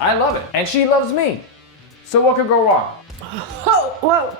I love it. And she loves me. So what could go wrong? Oh, whoa.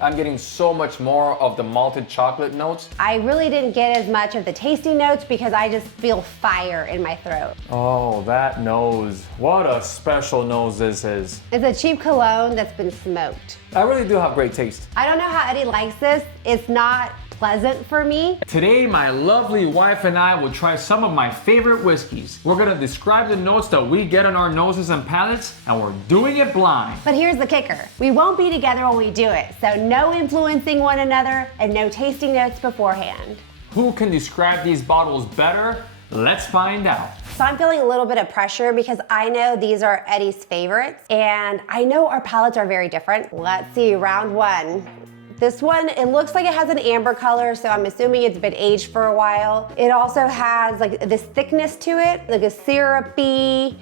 I'm getting so much more of the malted chocolate notes. I really didn't get as much of the tasty notes because I just feel fire in my throat. Oh, that nose. What a special nose this is. It's a cheap cologne that's been smoked. I really do have great taste. I don't know how Eddy likes this. It's not pleasant for me. Today, my lovely wife and I will try some of my favorite whiskeys. We're gonna describe the notes that we get on our noses and palates, and we're doing it blind. But here's the kicker. We won't be together when we do it, so no influencing one another and no tasting notes beforehand. Who can describe these bottles better? Let's find out. So I'm feeling a little bit of pressure because I know these are Eddy's favorites, and I know our palates are very different. Let's see, round one. This one, it looks like it has an amber color, so I'm assuming it's been aged for a while. It also has like this thickness to it, like a syrupy,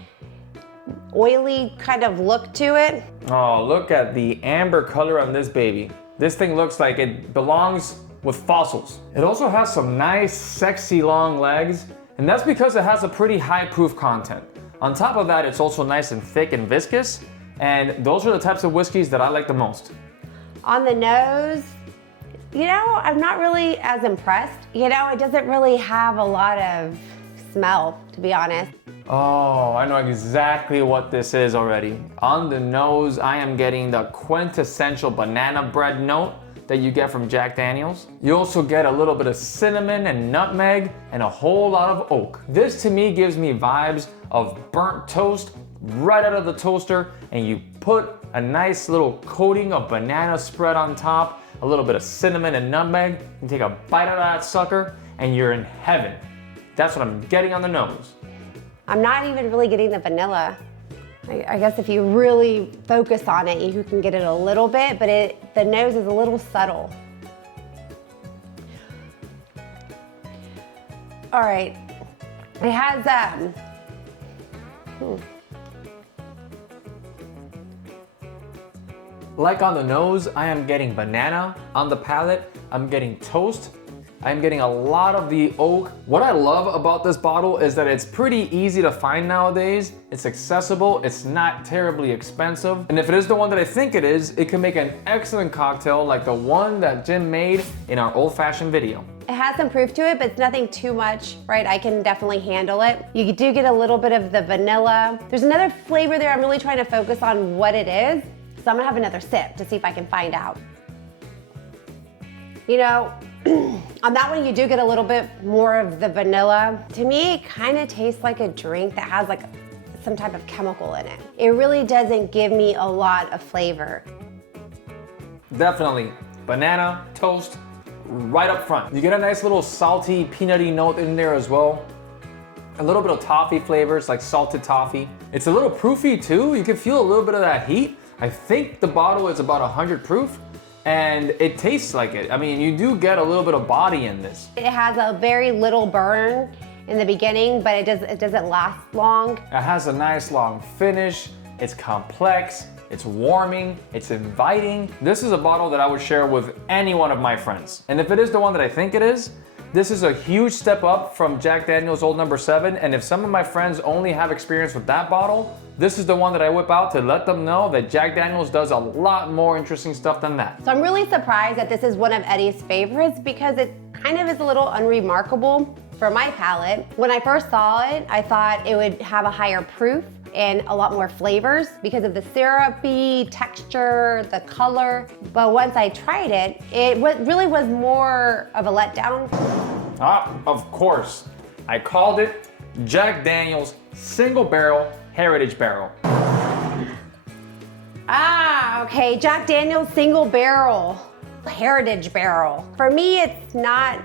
oily kind of look to it. Oh, look at the amber color on this baby. This thing looks like it belongs with fossils. It also has some nice, sexy long legs, and that's because it has a pretty high proof content. On top of that, it's also nice and thick and viscous, and those are the types of whiskeys that I like the most. On the nose, you know, I'm not really as impressed. You know, it doesn't really have a lot of smell, to be honest. Oh, I know exactly what this is already. On the nose, I am getting the quintessential banana bread note that you get from Jack Daniels. You also get a little bit of cinnamon and nutmeg and a whole lot of oak. This to me gives me vibes of burnt toast right out of the toaster, and you put a nice little coating of banana spread on top, a little bit of cinnamon and nutmeg, and take a bite out of that sucker, and you're in heaven. That's what I'm getting on the nose. I'm not even really getting the vanilla. I guess if you really focus on it, you can get it a little bit, but the nose is a little subtle. All right, it has, Like on the nose, I am getting banana. On the palate, I'm getting toast. I'm getting a lot of the oak. What I love about this bottle is that it's pretty easy to find nowadays. It's accessible, it's not terribly expensive. And if it is the one that I think it is, it can make an excellent cocktail like the one that Jim made in our old-fashioned video. it has some proof to it, but it's nothing too much, right? I can definitely handle it. You do get a little bit of the vanilla. There's another flavor there. I'm really trying to focus on what it is. So I'm gonna have another sip to see if I can find out. You know, on that one, you do get a little bit more of the vanilla. To me, it kind of tastes like a drink that has like some type of chemical in it. It really doesn't give me a lot of flavor. Definitely banana, toast, right up front. You get a nice little salty, peanutty note in there as well. A little bit of toffee flavors, like salted toffee. It's a little proofy too. You can feel a little bit of that heat. I think the bottle is about 100 proof. And it tastes like it. I mean, you do get a little bit of body in this. It has a very little burn in the beginning, but it doesn't last long. It has a nice long finish. It's complex, it's warming, it's inviting. This is a bottle that I would share with any one of my friends. And if it is the one that I think it is, this is a huge step up from Jack Daniel's Old No. 7. And if some of my friends only have experience with that bottle, this is the one that I whip out to let them know that Jack Daniel's does a lot more interesting stuff than that. So I'm really surprised that this is one of Eddy's favorites because it kind of is a little unremarkable for my palate. When I first saw it, I thought it would have a higher proof and a lot more flavors because of the syrupy texture, the color. But once I tried it, it really was more of a letdown. Ah, of course. I called it Jack Daniel's Single Barrel Heritage Barrel. Ah, okay, Jack Daniel's Single Barrel Heritage Barrel. For me, it's not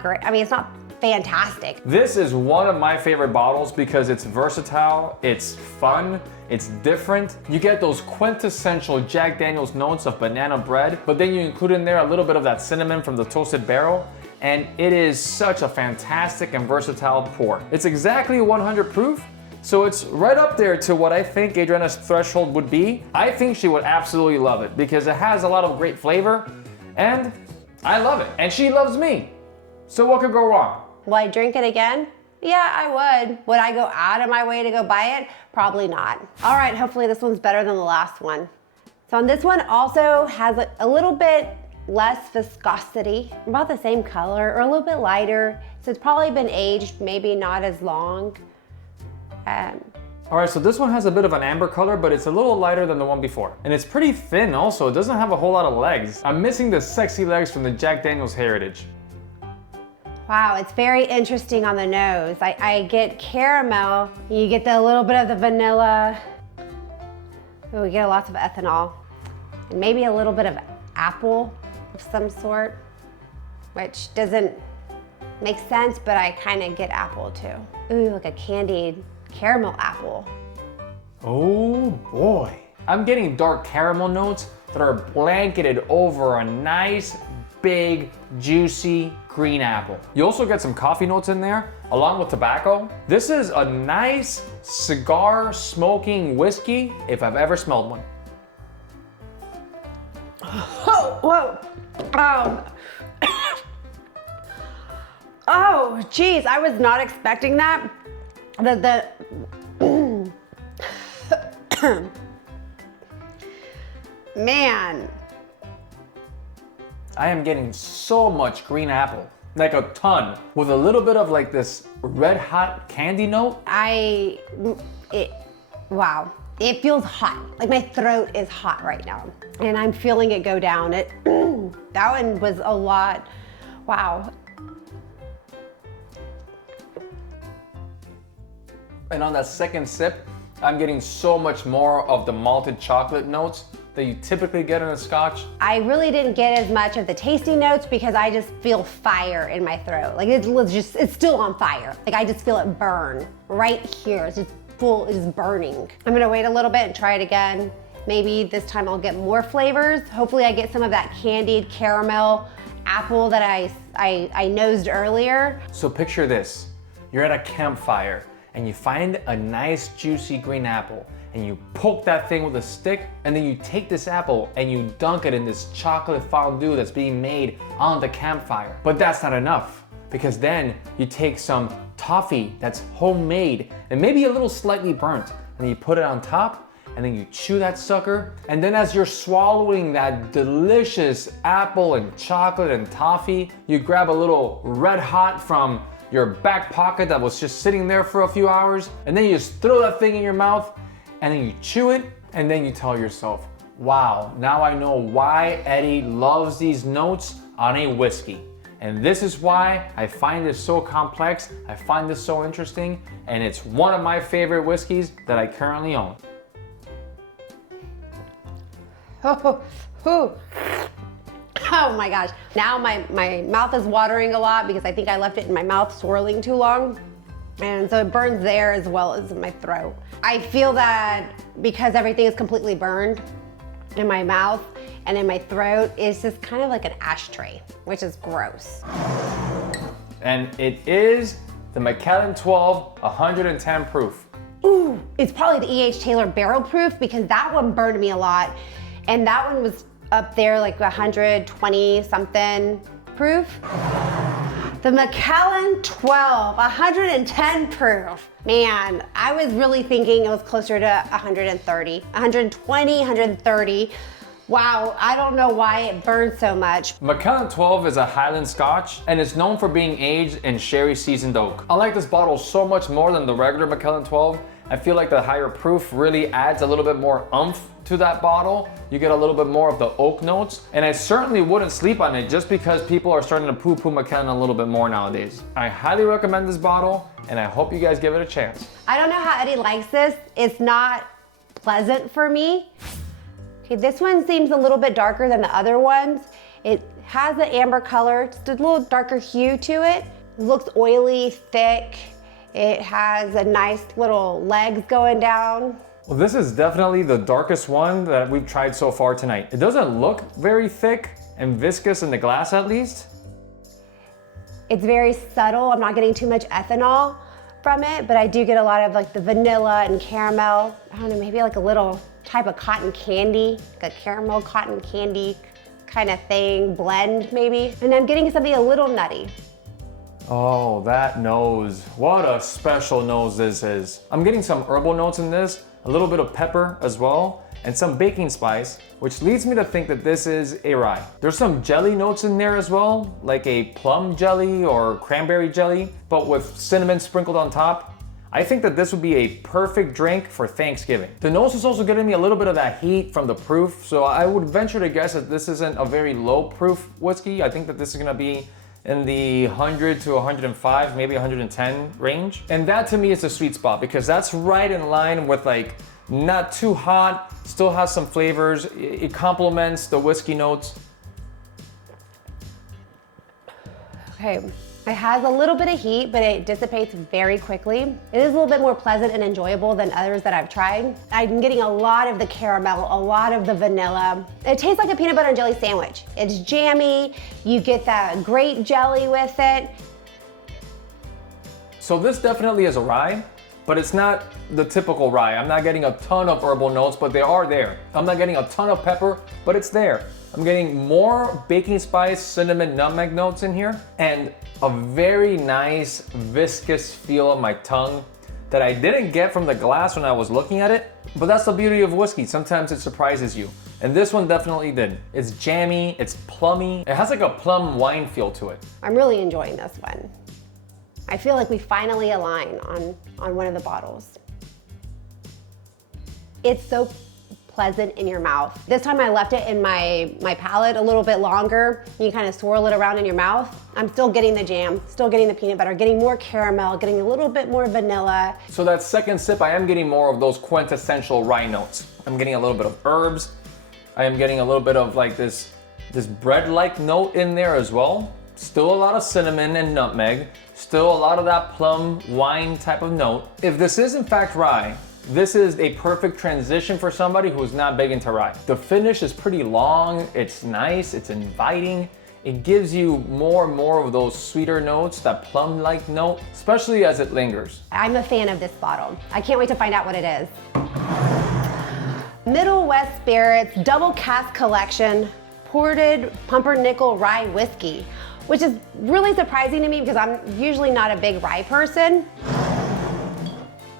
great. I mean, it's not fantastic. This is one of my favorite bottles because it's versatile, it's fun, it's different. You get those quintessential Jack Daniel's notes of banana bread, but then you include in there a little bit of that cinnamon from the toasted barrel, and it is such a fantastic and versatile pour. It's exactly 100 proof, so it's right up there to what I think Adriana's threshold would be. I think she would absolutely love it because it has a lot of great flavor, and I love it, and she loves me. So what could go wrong? Will I drink it again? Yeah, I would. Would I go out of my way to go buy it? Probably not. All right, hopefully this one's better than the last one. So on this one also has a little bit less viscosity, about the same color or a little bit lighter. So it's probably been aged, maybe not as long. All right, so this one has a bit of an amber color, but it's a little lighter than the one before. And it's pretty thin also, it doesn't have a whole lot of legs. I'm missing the sexy legs from the Jack Daniel's Heritage. Wow, it's very interesting on the nose. I get caramel, you get a little bit of the vanilla. Oh, we get lots of ethanol. And maybe a little bit of apple of some sort, which doesn't make sense, but I kind of get apple too. Ooh, like a candied caramel apple. Oh boy. I'm getting dark caramel notes that are blanketed over a nice, big, juicy green apple. You also get some coffee notes in there, along with tobacco. This is a nice cigar smoking whiskey, if I've ever smelled one. Oh, whoa. Oh, geez, I was not expecting that. Man. I am getting so much green apple, like a ton, with a little bit of like this red hot candy note. Wow. It feels hot. Like my throat is hot right now. And I'm feeling it go down. That one was a lot. Wow. And on that second sip, I'm getting so much more of the malted chocolate notes that you typically get in a Scotch. I really didn't get as much of the tasty notes because I just feel fire in my throat. Like it's still on fire. Like I just feel it burn right here. It's just full, it's burning. I'm gonna wait a little bit and try it again. Maybe this time I'll get more flavors. Hopefully I get some of that candied caramel apple that I nosed earlier. So picture this, you're at a campfire and you find a nice juicy green apple and you poke that thing with a stick, and then you take this apple and you dunk it in this chocolate fondue that's being made on the campfire. But that's not enough, because then you take some toffee that's homemade and maybe a little slightly burnt, and then you put it on top, and then you chew that sucker, and then as you're swallowing that delicious apple and chocolate and toffee, you grab a little red hot from your back pocket that was just sitting there for a few hours, and then you just throw that thing in your mouth, and then you chew it, and then you tell yourself, wow, now I know why Eddy loves these notes on a whiskey. And this is why I find this so complex, I find this so interesting, and it's one of my favorite whiskeys that I currently own. Oh my gosh. Now my mouth is watering a lot because I think I left it in my mouth swirling too long. And so it burns there as well as in my throat. I feel that because everything is completely burned in my mouth and in my throat, it's just kind of like an ashtray, which is gross. And it is the Macallan 12 110 proof. Ooh, it's probably the E.H. Taylor barrel proof because that one burned me a lot. And that one was up there like 120 something proof. The Macallan 12, 110 proof. Man, I was really thinking it was closer to 130, 120, 130. Wow, I don't know why it burns so much. Macallan 12 is a Highland Scotch, and it's known for being aged in sherry seasoned oak. I like this bottle so much more than the regular Macallan 12. I feel like the higher proof really adds a little bit more oomph to that bottle. You get a little bit more of the oak notes, and I certainly wouldn't sleep on it just because people are starting to poo-poo Macallan a little bit more nowadays. I highly recommend this bottle, and I hope you guys give it a chance. I don't know how Eddy likes this. It's not pleasant for me. Okay, this one seems a little bit darker than the other ones. It has the amber color, just a little darker hue to it. It looks oily, thick. It has a nice little legs going down. Well, this is definitely the darkest one that we've tried so far tonight. It doesn't look very thick and viscous in the glass at least. It's very subtle. I'm not getting too much ethanol from it, but I do get a lot of like the vanilla and caramel. I don't know, maybe like a little type of cotton candy, like a caramel cotton candy kind of thing, blend maybe. And I'm getting something a little nutty. Oh, that nose. What a special nose this is. I'm getting some herbal notes in this, a little bit of pepper as well, and some baking spice, which leads me to think that this is a rye. There's some jelly notes in there as well, like a plum jelly or cranberry jelly, but with cinnamon sprinkled on top. I think that this would be a perfect drink for Thanksgiving. The nose is also getting me a little bit of that heat from the proof, so I would venture to guess that this isn't a very low proof whiskey. I think that this is gonna be in the 100 to 105, maybe 110 range. And that to me is a sweet spot because that's right in line with like not too hot, still has some flavors. It complements the whiskey notes. Okay, it has a little bit of heat, but it dissipates very quickly. It is a little bit more pleasant and enjoyable than others that I've tried. I'm getting a lot of the caramel, a lot of the vanilla. It tastes like a peanut butter and jelly sandwich. It's jammy, you get that grape jelly with it. So this definitely is a rye, but it's not the typical rye. I'm not getting a ton of herbal notes, but they are there. I'm not getting a ton of pepper, but it's there. I'm getting more baking spice, cinnamon, nutmeg notes in here, and a very nice viscous feel on my tongue that I didn't get from the glass when I was looking at it, but that's the beauty of whiskey. Sometimes it surprises you. And this one definitely did. It's jammy, it's plummy. It has like a plum wine feel to it. I'm really enjoying this one. I feel like we finally align on one of the bottles. It's so pleasant in your mouth. This time I left it in my palate a little bit longer. You kind of swirl it around in your mouth. I'm still getting the jam, still getting the peanut butter, getting more caramel, getting a little bit more vanilla. So that second sip, I am getting more of those quintessential rye notes. I'm getting a little bit of herbs. I am getting a little bit of like this bread-like note in there as well. Still a lot of cinnamon and nutmeg. Still a lot of that plum wine type of note. If this is in fact rye, this is a perfect transition for somebody who's not big into rye. The finish is pretty long, it's nice, it's inviting. It gives you more and more of those sweeter notes, that plum-like note, especially as it lingers. I'm a fan of this bottle. I can't wait to find out what it is. Middle West Spirits Double Cask Collection Ported Pumpernickel Rye Whiskey, which is really surprising to me because I'm usually not a big rye person.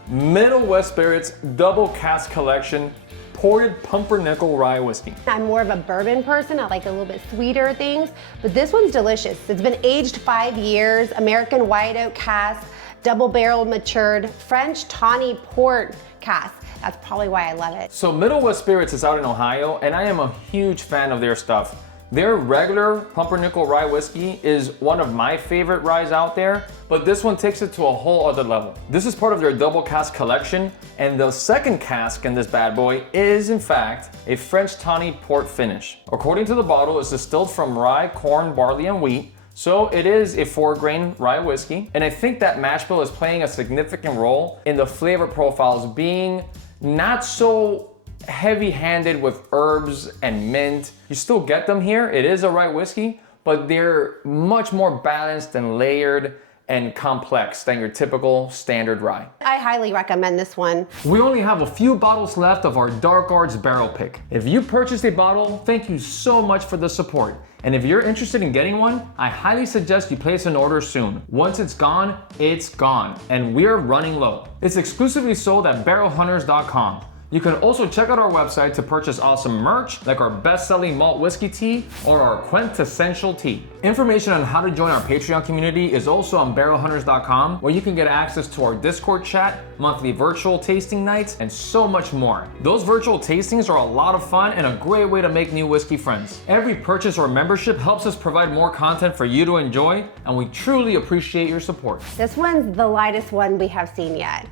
Middle West Spirits Double Cask Collection Ported Pumpernickel Rye Whiskey. I'm more of a bourbon person. I like a little bit sweeter things, but this one's delicious. It's been aged 5 years, American white oak cask, double barrel matured, French tawny port cask. That's probably why I love it. So Middle West Spirits is out in Ohio, and I am a huge fan of their stuff. Their regular pumpernickel rye whiskey is one of my favorite ryes out there, but this one takes it to a whole other level. This is part of their double cask collection, and the second cask in this bad boy is in fact a French tawny port finish. According to the bottle, it's distilled from rye, corn, barley, and wheat. So it is a 4-grain rye whiskey, and I think that mash bill is playing a significant role in the flavor profiles being not so heavy-handed with herbs and mint. You still get them here. It is a rye whiskey, but they're much more balanced and layered and complex than your typical standard rye. I highly recommend this one. We only have a few bottles left of our Dark Arts barrel pick. If you purchased a bottle, thank you so much for the support. And if you're interested in getting one, I highly suggest you place an order soon. Once it's gone, and we're running low. It's exclusively sold at barrelhunters.com. You can also check out our website to purchase awesome merch like our best-selling malt whiskey tee or our quintessential tea. Information on how to join our Patreon community is also on barrelhunters.com, where you can get access to our Discord chat, monthly virtual tasting nights, and so much more. Those virtual tastings are a lot of fun and a great way to make new whiskey friends. Every purchase or membership helps us provide more content for you to enjoy, and we truly appreciate your support. This one's the lightest one we have seen yet.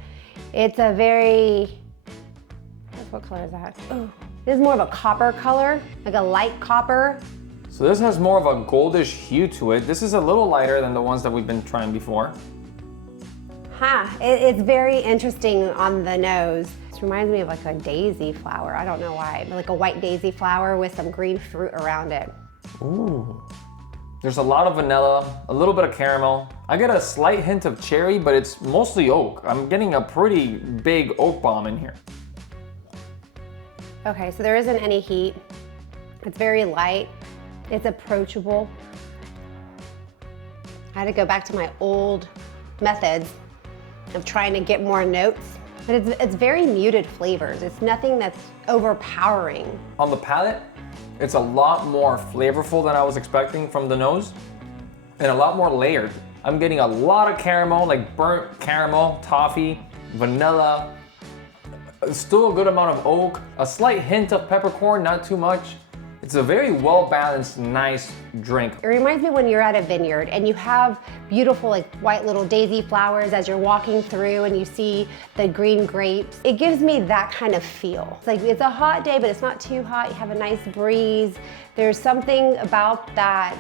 It's a very, what color is that? Oh, this is more of a copper color, like a light copper. So this has more of a goldish hue to it. This is a little lighter than the ones that we've been trying before. It's very interesting on the nose. This reminds me of like a daisy flower. I don't know why, but like a white daisy flower with some green fruit around it. Ooh. There's a lot of vanilla, a little bit of caramel. I get a slight hint of cherry, but it's mostly oak. I'm getting a pretty big oak bomb in here. Okay, so there isn't any heat. It's very light. It's approachable. I had to go back to my old methods of trying to get more notes. But it's very muted flavors. It's nothing that's overpowering. On the palate, it's a lot more flavorful than I was expecting from the nose, and a lot more layered. I'm getting a lot of caramel, like burnt caramel, toffee, vanilla, still a good amount of oak, a slight hint of peppercorn, not too much. It's a very well-balanced, nice drink. It reminds me when you're at a vineyard and you have beautiful like white little daisy flowers as you're walking through and you see the green grapes. It gives me that kind of feel. It's like it's a hot day, but it's not too hot. You have a nice breeze. There's something about that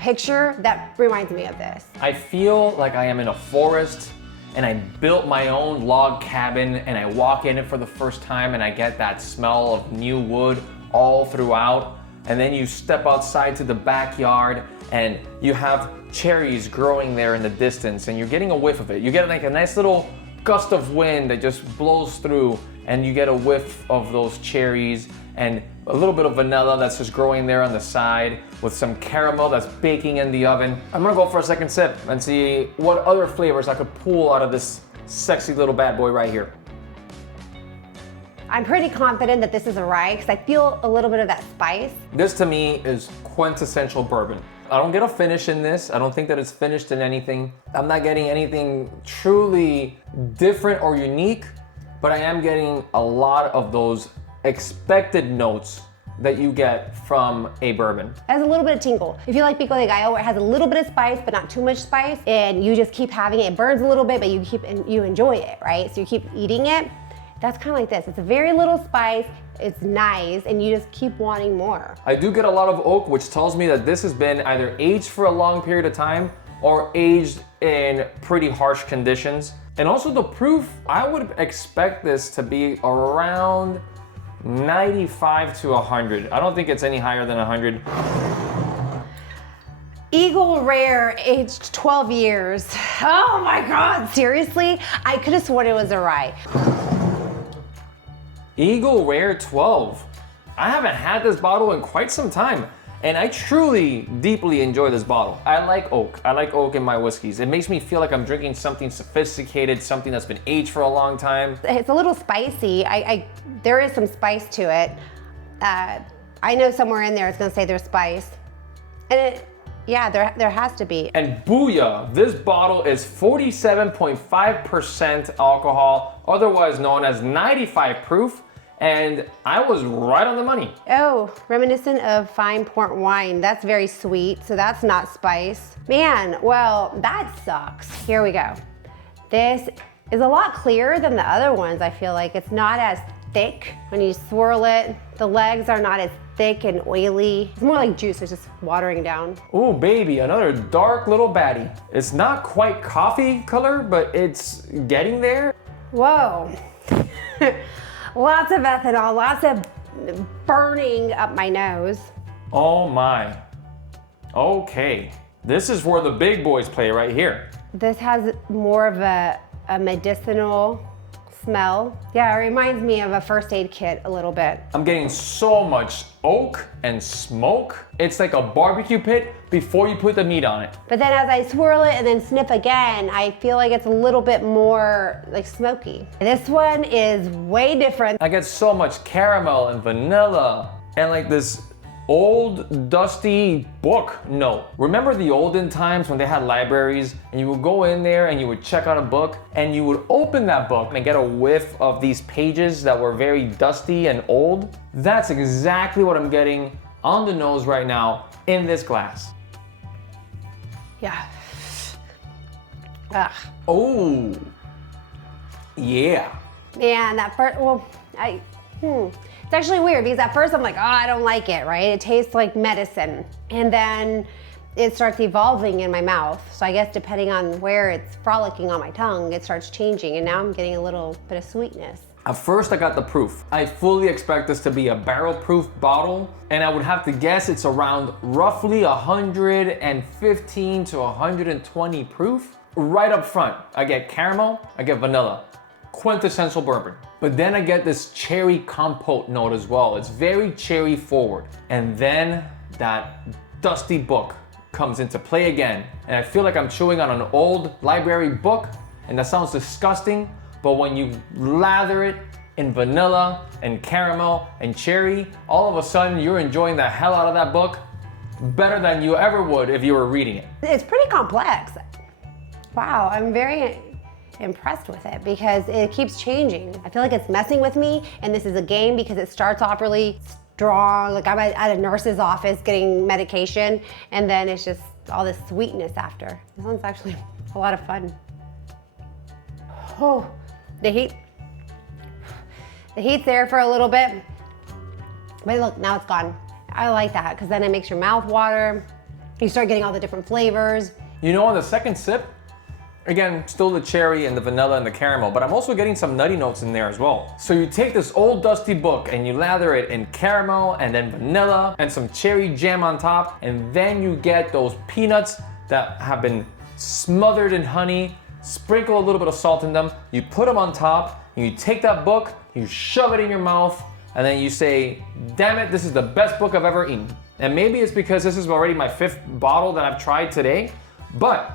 picture that reminds me of this. I feel like I am in a forest and I built my own log cabin and I walk in it for the first time and I get that smell of new wood all throughout. And then you step outside to the backyard and you have cherries growing there in the distance and you're getting a whiff of it. You get like a nice little gust of wind that just blows through and you get a whiff of those cherries and a little bit of vanilla that's just growing there on the side with some caramel that's baking in the oven. I'm gonna go for a second sip and see what other flavors I could pull out of this sexy little bad boy right here. I'm pretty confident that this is a rye because I feel a little bit of that spice. This to me is quintessential bourbon. I don't get a finish in this. I don't think that it's finished in anything. I'm not getting anything truly different or unique, but I am getting a lot of those expected notes that you get from a bourbon. It has a little bit of tingle. If you like pico de gallo, where it has a little bit of spice, but not too much spice, and you just keep having it. It burns a little bit, but you enjoy it, right? So you keep eating it. That's kind of like this. It's a very little spice, it's nice, and you just keep wanting more. I do get a lot of oak, which tells me that this has been either aged for a long period of time or aged in pretty harsh conditions. And also the proof, I would expect this to be around 95 to 100. I don't think it's any higher than 100. Eagle Rare, aged 12 years. Oh my God, seriously? I could have sworn it was a rye. Eagle Rare 12. I haven't had this bottle in quite some time, and I truly, deeply enjoy this bottle. I like oak. I like oak in my whiskeys. It makes me feel like I'm drinking something sophisticated, something that's been aged for a long time. It's a little spicy. There is some spice to it. I know somewhere in there it's gonna say there's spice. And yeah, there has to be. And booyah, this bottle is 47.5% alcohol, otherwise known as 95 proof. And I was right on the money. Oh, reminiscent of fine port wine. That's very sweet, so that's not spice. Man, well, that sucks. Here we go. This is a lot clearer than the other ones, I feel like. It's not as thick when you swirl it. The legs are not as thick and oily. It's more like juice, it's just watering down. Ooh, baby, another dark little baddie. It's not quite coffee color, but it's getting there. Whoa. Lots of ethanol, lots of burning up my nose. Oh my. Okay. This is where the big boys play right here. This has more of a medicinal smell. Yeah, it reminds me of a first aid kit a little bit. I'm getting so much oak and smoke. It's like a barbecue pit before you put the meat on it. But then as I swirl it and then sniff again, I feel like it's a little bit more like smoky. This one is way different. I get so much caramel and vanilla and like this old dusty book note. Remember the olden times when they had libraries and you would go in there and you would check out a book and you would open that book and get a whiff of these pages that were very dusty and old? That's exactly what I'm getting on the nose right now in this glass. Yeah. Ugh. Oh, yeah. Man, that first, well, It's actually weird because at first I'm like, oh, I don't like it, right? It tastes like medicine. And then it starts evolving in my mouth. So I guess depending on where it's frolicking on my tongue, it starts changing. And now I'm getting a little bit of sweetness. At first I got the proof. I fully expect this to be a barrel proof bottle, and I would have to guess it's around roughly 115 to 120 proof. Right up front, I get caramel, I get vanilla. Quintessential bourbon. But then I get this cherry compote note as well. It's very cherry forward. And then that dusty book comes into play again. And I feel like I'm chewing on an old library book, and that sounds disgusting, but when you lather it in vanilla and caramel and cherry, all of a sudden you're enjoying the hell out of that book better than you ever would if you were reading it. It's pretty complex. Wow, I'm very impressed with it because it keeps changing. I feel like it's messing with me, and this is a game because it starts off really strong, like I'm at a nurse's office getting medication, and then it's just all this sweetness after. This one's actually a lot of fun. Oh, the heat's there for a little bit, but look, now it's gone. I like that because then it makes your mouth water. You start getting all the different flavors. You know, on the second sip, again, still the cherry and the vanilla and the caramel, but I'm also getting some nutty notes in there as well. So you take this old dusty book and you lather it in caramel and then vanilla and some cherry jam on top, and then you get those peanuts that have been smothered in honey, sprinkle a little bit of salt in them, you put them on top, and you take that book, you shove it in your mouth, and then you say, damn it, this is the best book I've ever eaten. And maybe it's because this is already my 5th bottle that I've tried today, but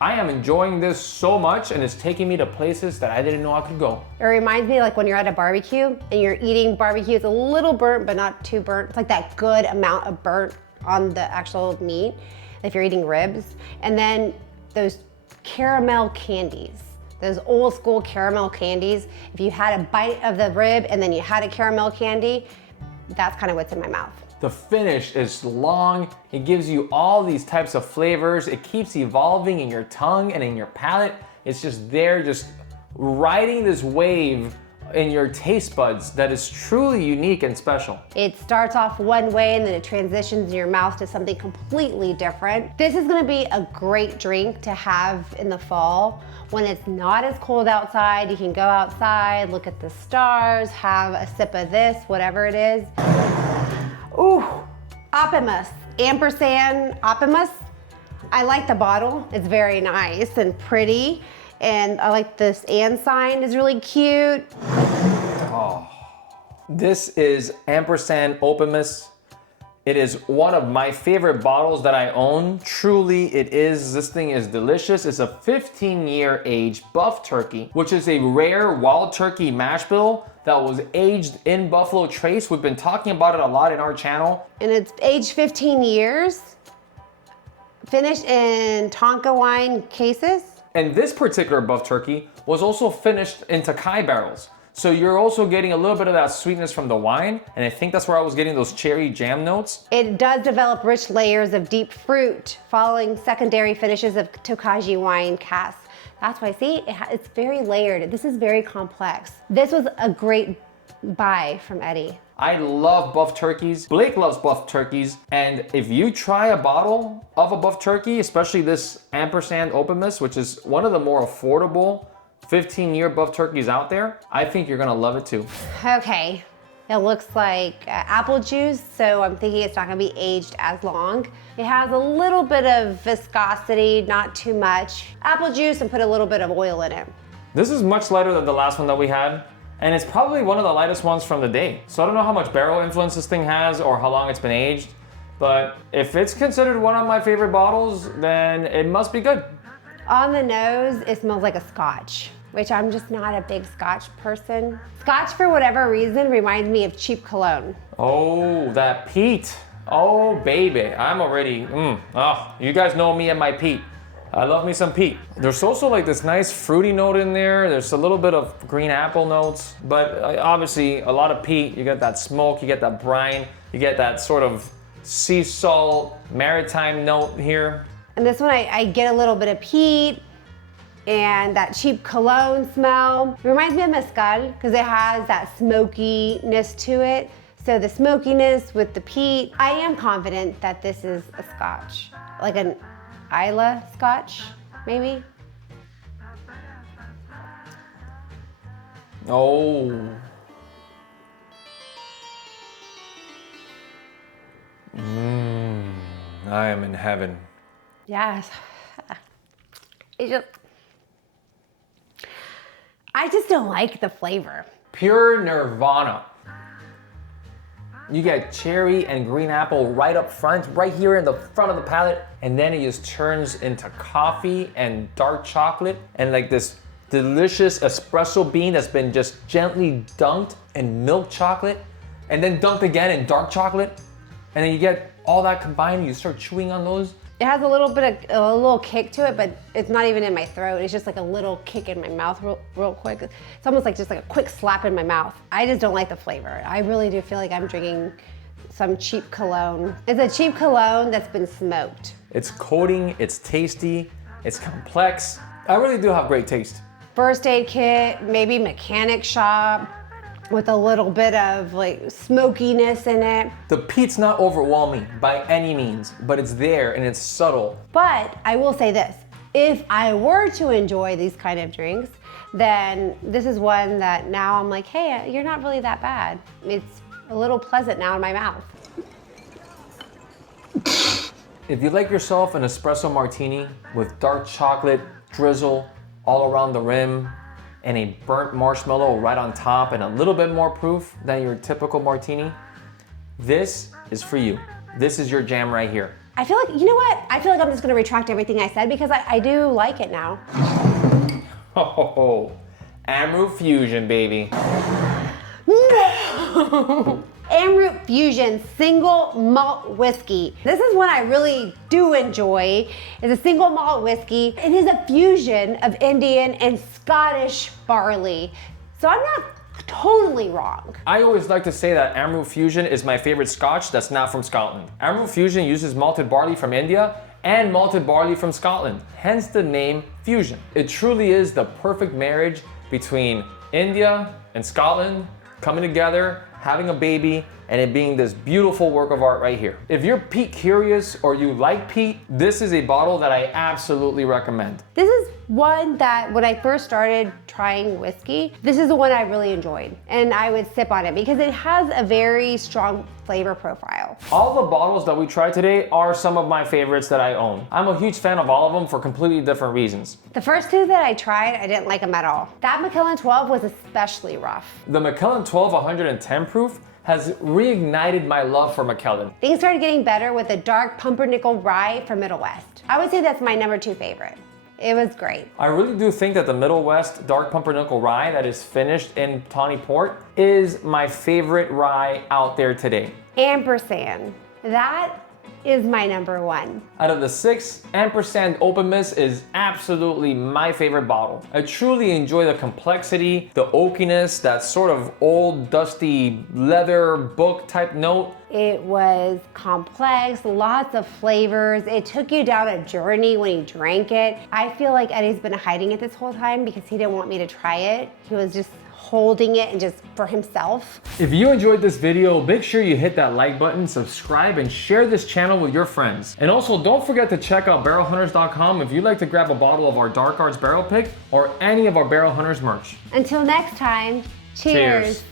I am enjoying this so much, and it's taking me to places that I didn't know I could go. It reminds me like when you're at a barbecue and you're eating barbecue, it's a little burnt, but not too burnt. It's like that good amount of burnt on the actual meat, if you're eating ribs. And then those caramel candies, those old school caramel candies. If you had a bite of the rib and then you had a caramel candy, that's kind of what's in my mouth. The finish is long. It gives you all these types of flavors. It keeps evolving in your tongue and in your palate. It's just there, just riding this wave in your taste buds that is truly unique and special. It starts off one way and then it transitions in your mouth to something completely different. This is gonna be a great drink to have in the fall when it's not as cold outside. You can go outside, look at the stars, have a sip of this, whatever it is. Ooh, Opimus, Ampersand Opimus. I like the bottle. It's very nice and pretty. And I like this and sign is really cute. Oh, this is Ampersand Opimus. It is one of my favorite bottles that I own. Truly, it is. This thing is delicious. It's a 15-year age buff turkey, which is a rare wild turkey mash bill that was aged in Buffalo Trace. We've been talking about it a lot in our channel. And it's aged 15 years, finished in Tonka wine cases. And this particular buff turkey was also finished in Takai barrels. So you're also getting a little bit of that sweetness from the wine, and I think that's where I was getting those cherry jam notes. It does develop rich layers of deep fruit following secondary finishes of Tokaji wine casks. That's why, see, it's very layered. This is very complex. This was a great buy from Eddy. I love buff turkeys. Blake loves buff turkeys. And if you try a bottle of a buff turkey, especially this Ampersand Opimus, which is one of the more affordable 15-year buff turkeys out there, I think you're gonna love it too. Okay, it looks like apple juice, so I'm thinking it's not gonna be aged as long. It has a little bit of viscosity, not too much. Apple juice and put a little bit of oil in it. This is much lighter than the last one that we had, and it's probably one of the lightest ones from the day. So I don't know how much barrel influence this thing has or how long it's been aged, but if it's considered one of my favorite bottles, then it must be good. On the nose, it smells like a scotch, which I'm just not a big scotch person. Scotch, for whatever reason, reminds me of cheap cologne. Oh, that peat. Oh, baby, I'm already, oh, you guys know me and my peat. I love me some peat. There's also like this nice fruity note in there. There's a little bit of green apple notes, but obviously a lot of peat. You get that smoke, you get that brine, you get that sort of sea salt, maritime note here. And this one, I get a little bit of peat and that cheap cologne smell. It reminds me of mezcal because it has that smokiness to it. So the smokiness with the peat, I am confident that this is a scotch, like an Isla scotch, maybe. Oh. I am in heaven. Yes. I just don't like the flavor. Pure nirvana. You get cherry and green apple right up front, right here in the front of the palate. And then it just turns into coffee and dark chocolate and like this delicious espresso bean that's been just gently dunked in milk chocolate and then dunked again in dark chocolate. And then you get all that combined and you start chewing on those. It has a little bit of a little kick to it, but it's not even in my throat. It's just like a little kick in my mouth real quick. It's almost like just like a quick slap in my mouth. I just don't like the flavor. I really do feel like I'm drinking some cheap cologne. It's a cheap cologne that's been smoked. It's coating, it's tasty, it's complex. I really do have great taste. First aid kit, maybe mechanic shop with a little bit of like smokiness in it. The peat's not overwhelming by any means, but it's there and it's subtle. But I will say this, if I were to enjoy these kind of drinks, then this is one that now I'm like, hey, you're not really that bad. It's a little pleasant now in my mouth. If you like yourself an espresso martini with dark chocolate drizzle all around the rim, and a burnt marshmallow right on top and a little bit more proof than your typical martini, this is for you. This is your jam right here. I feel like, you know what? I feel like I'm just gonna retract everything I said because I do like it now. Oh, Amrut Fusion, baby. No! Amrut Fusion single malt whiskey. This is one I really do enjoy. It's a single malt whiskey. It is a fusion of Indian and Scottish barley. So I'm not totally wrong. I always like to say that Amrut Fusion is my favorite scotch that's not from Scotland. Amrut Fusion uses malted barley from India and malted barley from Scotland, hence the name Fusion. It truly is the perfect marriage between India and Scotland coming together, having a baby, and it being this beautiful work of art right here. If you're peat curious or you like peat, this is a bottle that I absolutely recommend. This is one that when I first started trying whiskey, this is the one I really enjoyed. And I would sip on it because it has a very strong flavor profile. All the bottles that we tried today are some of my favorites that I own. I'm a huge fan of all of them for completely different reasons. The first two that I tried, I didn't like them at all. That Macallan 12 was especially rough. The Macallan 12 110 proof has reignited my love for Macallan. Things started getting better with the dark pumpernickel rye from Middle West. I would say that's my number 2 favorite. It was great. I really do think that the Middle West dark pumpernickel rye that is finished in tawny port is my favorite rye out there today. Ampersand, that is my number 1. Out of the 6, Ampersand Opimus is absolutely my favorite bottle. I truly enjoy the complexity, the oakiness, that sort of old dusty leather book type note. It was complex, lots of flavors. It took you down a journey when you drank it. I feel like Eddie's been hiding it this whole time because he didn't want me to try it. He was just holding it and just for himself. If you enjoyed this video, make sure you hit that like button, subscribe, and share this channel with your friends. And also don't forget to check out barrelhunters.com if you'd like to grab a bottle of our Dark Arts barrel pick or any of our Barrel Hunters merch. Until next time, cheers.